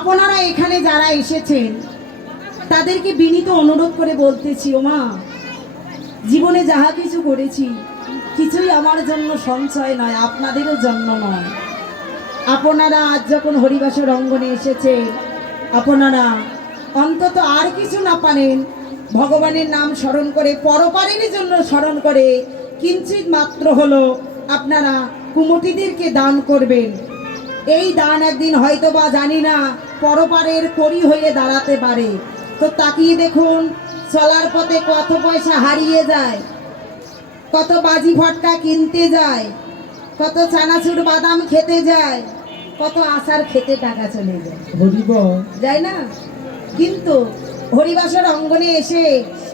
আপনারা এখানে যারা এসেছেন তাদেরকে বিনীত অনুরোধ করে বলতেছি, ও মা, জীবনে যাহা কিছু করেছি কিছুই আমার জন্য সঞ্চয় নয়, আপনাদেরও জন্য নয়। আপনারা আজ যখন হরিবাসর অঙ্গনে এসেছে, আপনারা অন্তত আর কিছু না পারেন ভগবানের নাম স্মরণ করে, পরপারের জন্য স্মরণ করে কিঞ্চিত মাত্র হলো আপনারা কুমতিদেরকে দান করবেন। এই দান একদিন হয়তো বা জানি না পরপারের করি হয়ে দাঁড়াতে পারে। তো তাকিয়ে দেখুন, চলার পথে কত পয়সা হারিয়ে যায়, কত বাজি ফটকা কিনতে যায়, কত চানাচুর বাদাম খেতে যায়, কত আচার খেতে টাকা চলে যায়, যায় না? কিন্তু হরিবাসর অঙ্গনে এসে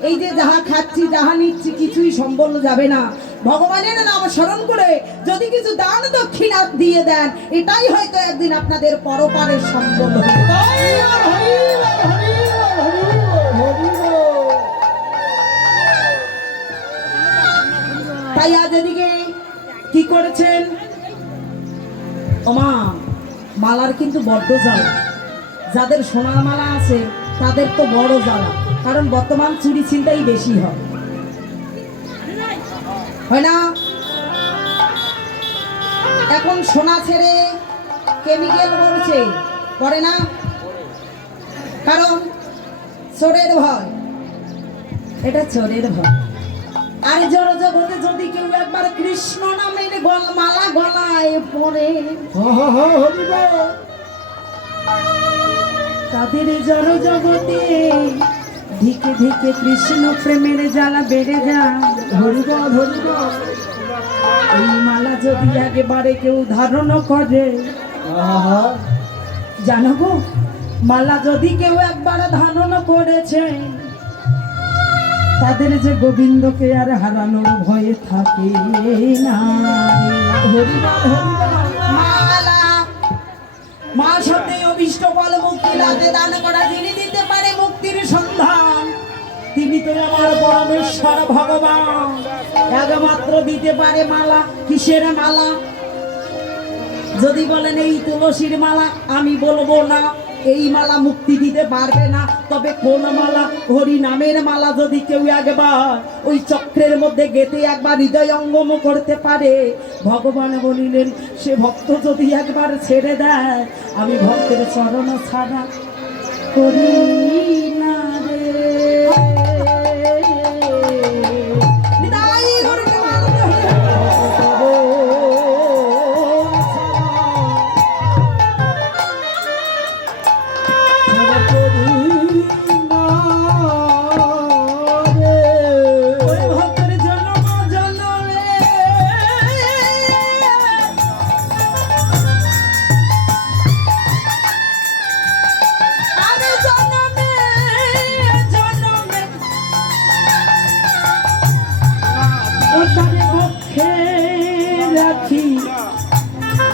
এই যে যাহা খাচ্ছি যাহা নিচ্ছি কিছুই সম্বল যাবে না। ভগবানের নাম স্মরণ করে যদি কিছু দান দক্ষিণা দিয়ে দেন, এটাই হয়তো একদিন আপনাদের পরপারের সম্বল হবে। তাই আজ এদিকে কি করেছেন? ওমা, মালার কিন্তু বড্ড জ্বালা। যাদের সোনার মালা আছে তাদের তো বড় জ্বালা, কারণ বর্তমান চুরি ছিনতাই বেশি হয় না? এখন সোনা ছেড়ে কেমিক্যাল বলছে, করে না? কারণ চোরের ভয়, এটা চোরের ভয়। আর জড় জগতে যদি কেউ একবার কৃষ্ণ নামের মালা গলায় পড়ে, তাদের জড় জগতে ধিকে ধিকে কৃষ্ণ প্রেমের জ্বালা বেড়ে যায়। এই মালা যদি একেবারে কেউ ধারণ করে, জানো গো, মালা যদি কেউ একবার ধারণ করেছে, তাদের যে গোবিন্দকে আর হারানোর ভয়ে থাকে না। মালা, মা সত্যি অভিষ্ট বল মুক্তি লাভে দান করা, যিনি দিতে পারে মুক্তির সন্ধান, তিনি তো আমার পরমেশ্বর ভগবান। একমাত্র দিতে পারে মালা। কিসের মালা? যদি বলেন এই তুলসীর মালা, আমি বলবো না, এই মালা মুক্তি দিতে পারবে না। তবে কোন মালা? হরি নামের মালা যদি কেউ একবার ওই চক্রের মধ্যে গেঁথে একবার হৃদয় অঙ্গম করতে পারে, ভগবান বলিলেন সে ভক্ত যদি একবার ছেড়ে দেয়, আমি ভক্তের চরণ ছাড়া করি না রে।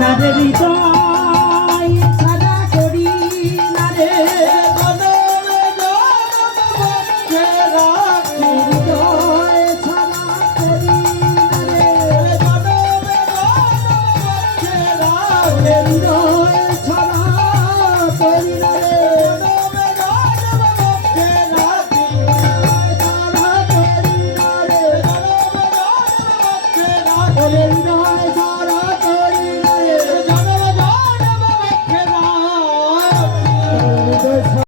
তাদের হৃদয় ছাড়া করি না রে, হৃদয় ছাড়া করি না রে, হৃদয় ছাড়া করি না রে।